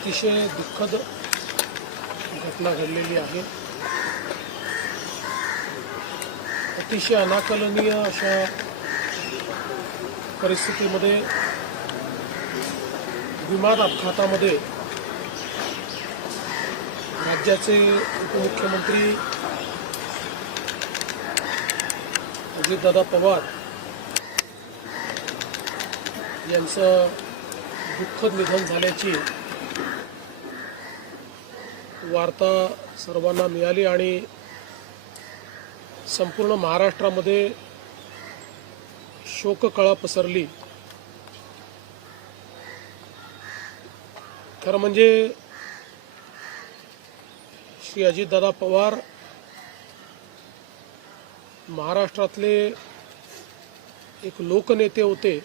अतिशय दुःखद घटना घडलेली आहे। अतिशय अनाकलनीय अशा परिस्थितीमध्ये विमान अपघातामध्ये राज्याचे उपमुख्यमंत्री अजितदादा पवार यांचं दुःखद निधन झाल्याची वार्ता सर्वांना मिळाली आणि संपूर्ण महाराष्ट्रामध्ये शोककळा पसरली। खरं म्हणजे श्री अजितदादा पवार महाराष्ट्रातले एक लोकनेते होते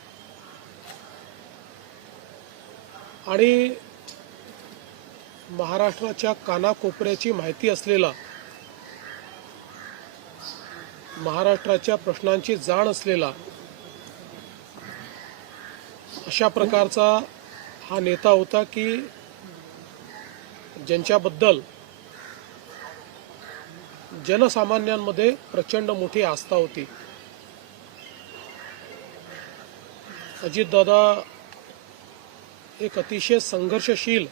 आणि महाराष्ट्राच्या कानाकोपऱ्याची माहिती असलेला, महाराष्ट्राच्या प्रश्नांची जाण असलेला अशा प्रकारचा हा नेता होता की ज्यांच्याबद्दल जनसामान्यांमध्ये प्रचंड मोठी आस्था होती। अजितदादा एक अतिशय संघर्षशील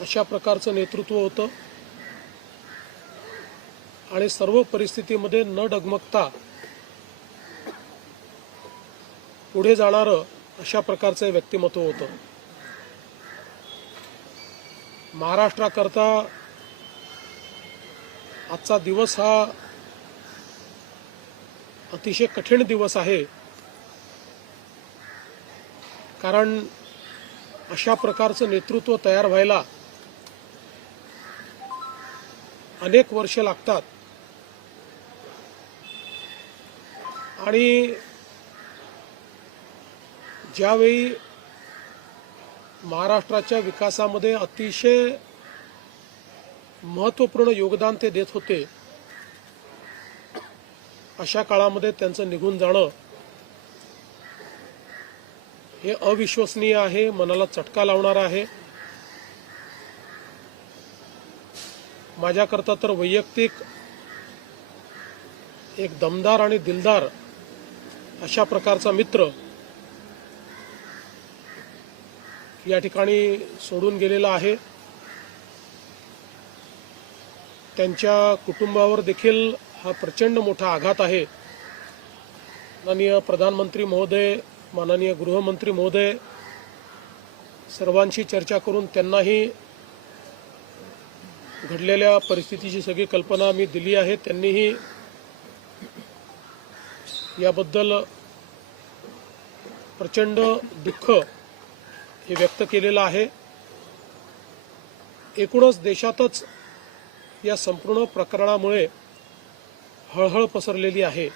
अशा प्रकारचं नेतृत्व होतं आणि सर्व परिस्थितीमध्ये न डगमगता पुढे जाणारं अशा प्रकारचं व्यक्तिमत्व होतं। महाराष्ट्राकरता आजचा दिवस हा अतिशय कठीण दिवस आहे, कारण अशा प्रकारचं नेतृत्व तयार व्हायला अनेक वर्ष लागतात आणि ज्यावेळी महाराष्ट्राच्या विकासामध्ये अतिशय महत्त्वपूर्ण योगदान ते देत होते, अशा काळामध्ये त्यांचं निघून जाणं हे अविश्वसनीय आहे, मनाला चटका लावणारा आहे। माझ्याकरता तर वैयक्तिक एक दमदार आणि दिलदार अशा प्रकारचा मित्र या ठिकाणी सोडून गेलेला आहे। त्यांच्या कुटुंबावर देखील हा प्रचंड मोठा आघात आहे। माननीय प्रधानमंत्री महोदय, माननीय गृहमंत्री महोदय सर्वांशी चर्चा करून त्यांनाही घडलेल्या परिस्थितीची सगळी कल्पना मी दिली आहे। त्यांनीही याबद्दल प्रचंड दुःख हे व्यक्त केलेलं आहे। एकूणच देशातच या संपूर्ण प्रकरणामुळे हळहळ पसरलेली आहे।